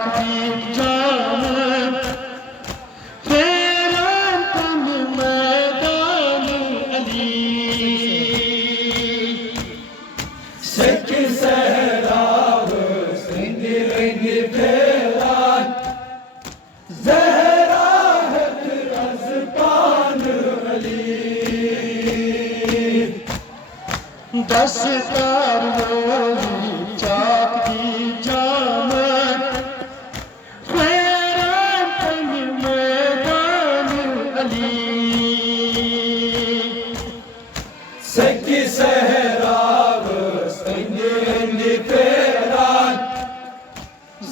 चाक दीप जाम Ferran तन मैदान अली सच सहराव सिंध रंग फेरान ज़हरा है रज़पान अली दस्तार चाक दी जामन फेरान तन मैदान अली सच सहराव सिंध रंग फेरान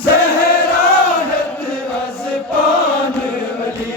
ज़हरा है रज़पान अली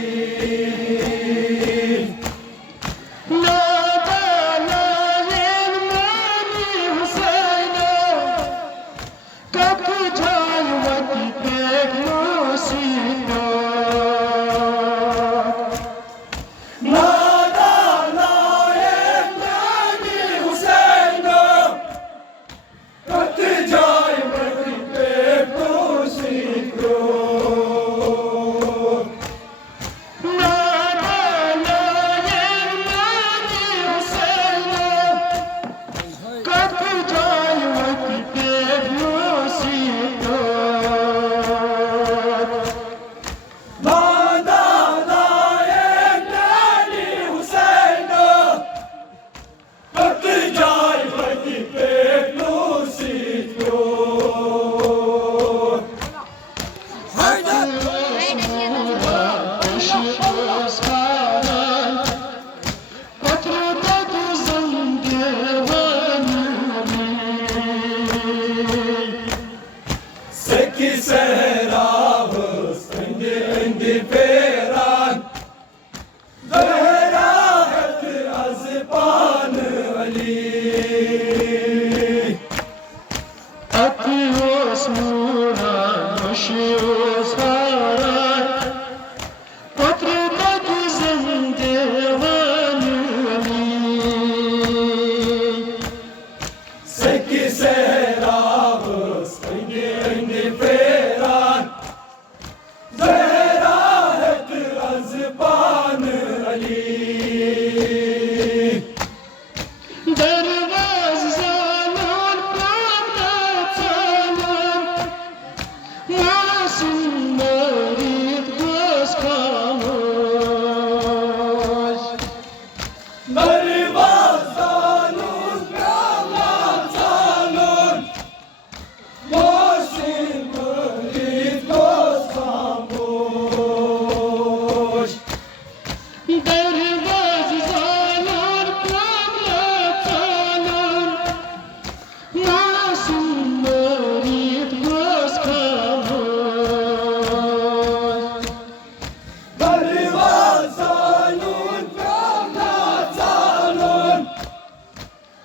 सहराव सिंध रंग फेरान ज़हरा है रज़पान अली अतियोस मूरा नशियोस हारान पत्र तक ज़िंदगान अली सच सहराव सिंध रंग फेरान ज़हरा है रज़पान अली दरवाज़ ज़ालन पाता चालन मासूम मरीद गोश खामोश मरवाज़ानुन कामाज़ानुन मोशिन मरीद गोश खामोश दरवाज़ ज़ालन पाता चालन मासूम मरीद गोश खामोश मरवाज़ानुन कामाज़ानुन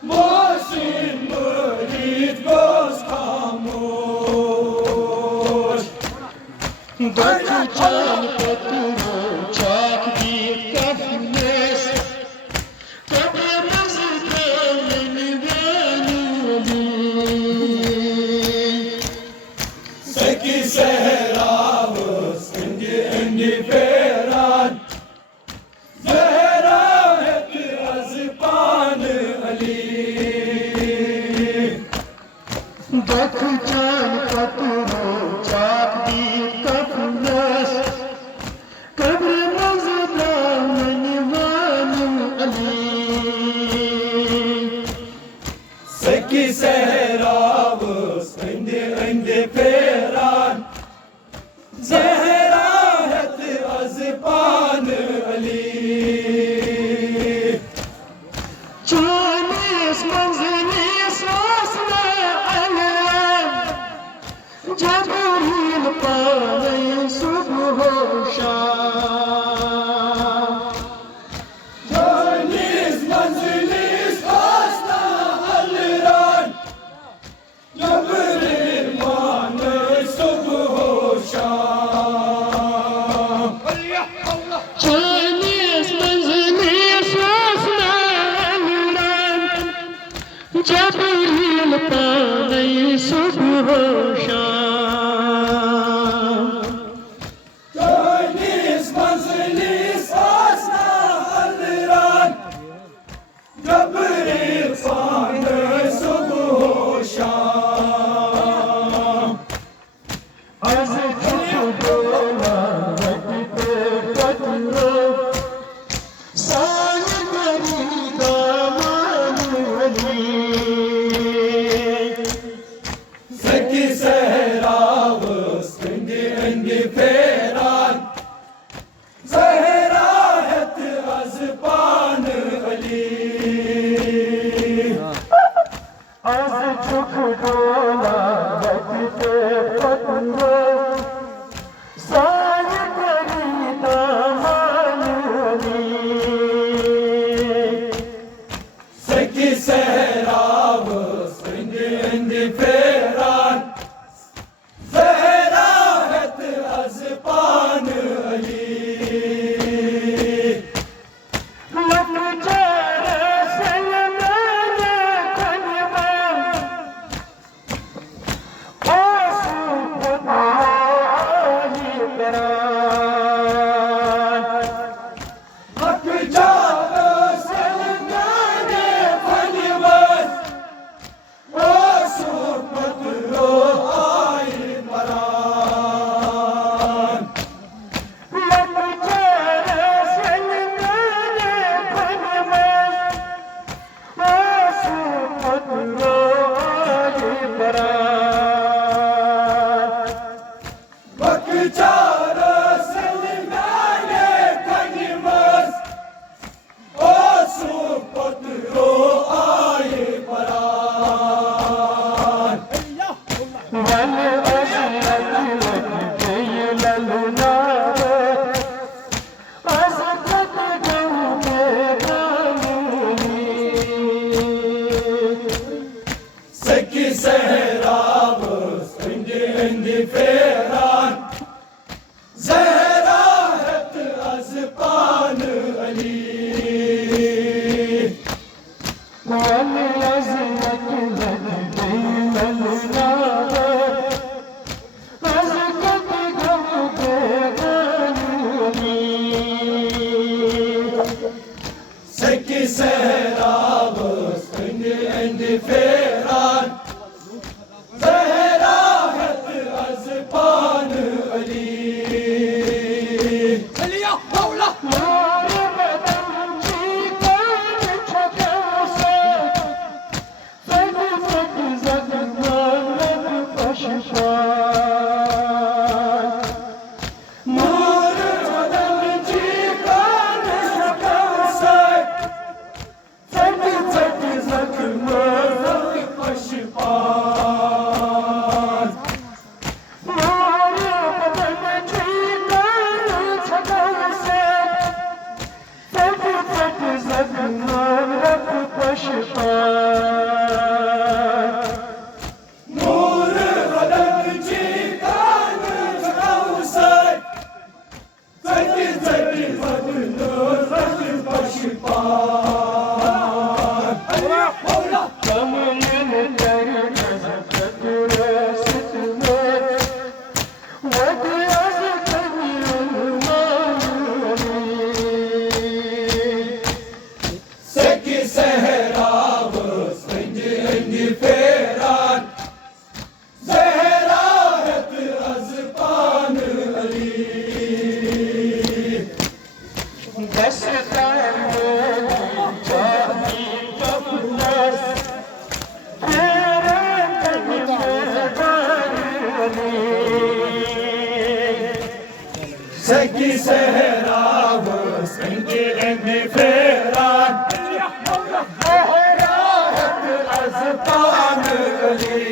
मोशिन मरीद गोश खामोश दख जान पतरो चाक दीप कफनेस कब्र मज़दान सच सहराव सिंध रंग फेरान ज़हरा है रज़पान अली दख जान पतरो चाक दीप कफनेस कब्र मज़दान अली सच सहराव सिंध रंग फेरान ज़हरा है Çağrı selimane kanımız olsun potru ayı paran. Vali azizati değil alunare azizati gavde kanuni. Seki seheramız indi feran. Zehra hep azpanı Ali. Vali azizati değil alunare azizati gavde kanuni. Seki seheramız indi feran. Zehra hep azpanı Ali. Ali ya Mevla. Seki seheramız indi feran. Zehra hep azpanı Ali. Seki seheramız indi feran. Zehra hep azpanı Ali.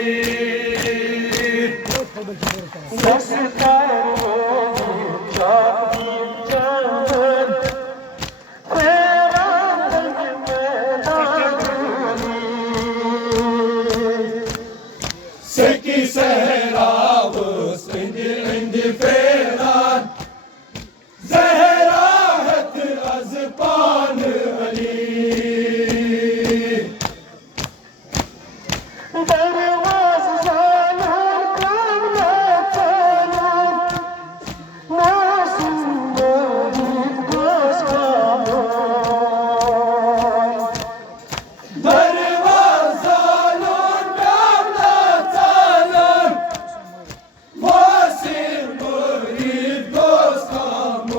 Seki seheramız indi feran. Zehra hep azpanı Ali. Darvazalın Mevlatanın Vasir murid dost kamuş. Darvazalın Mevlatanın Vasir murid dost kamuş.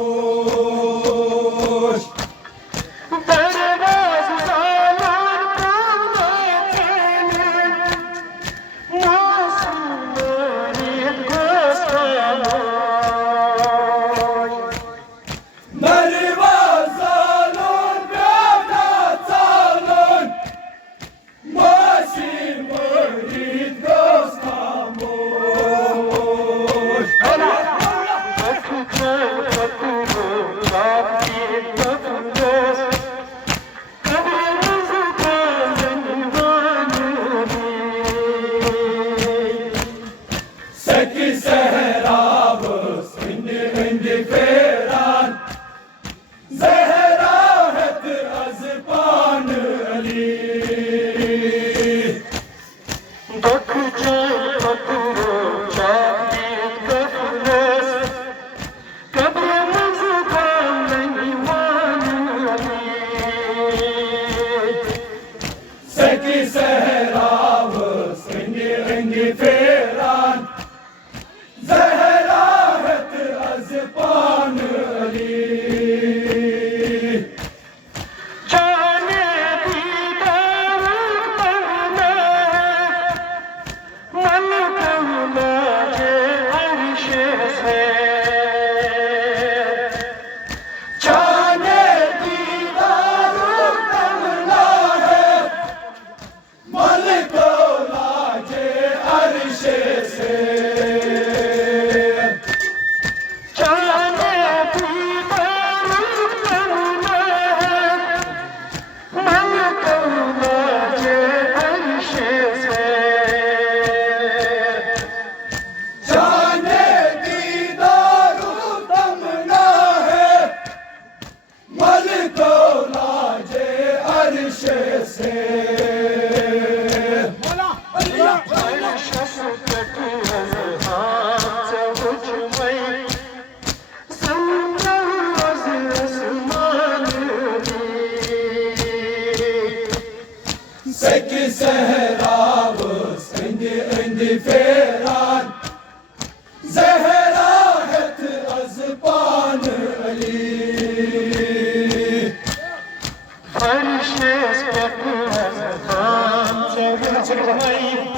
Seki seheramız indi feran. Zehra hep azpanı Ali. Seki seheramız indi feran. Zehra hep azpanı Ali. मन कौला के अर्श से Çekil.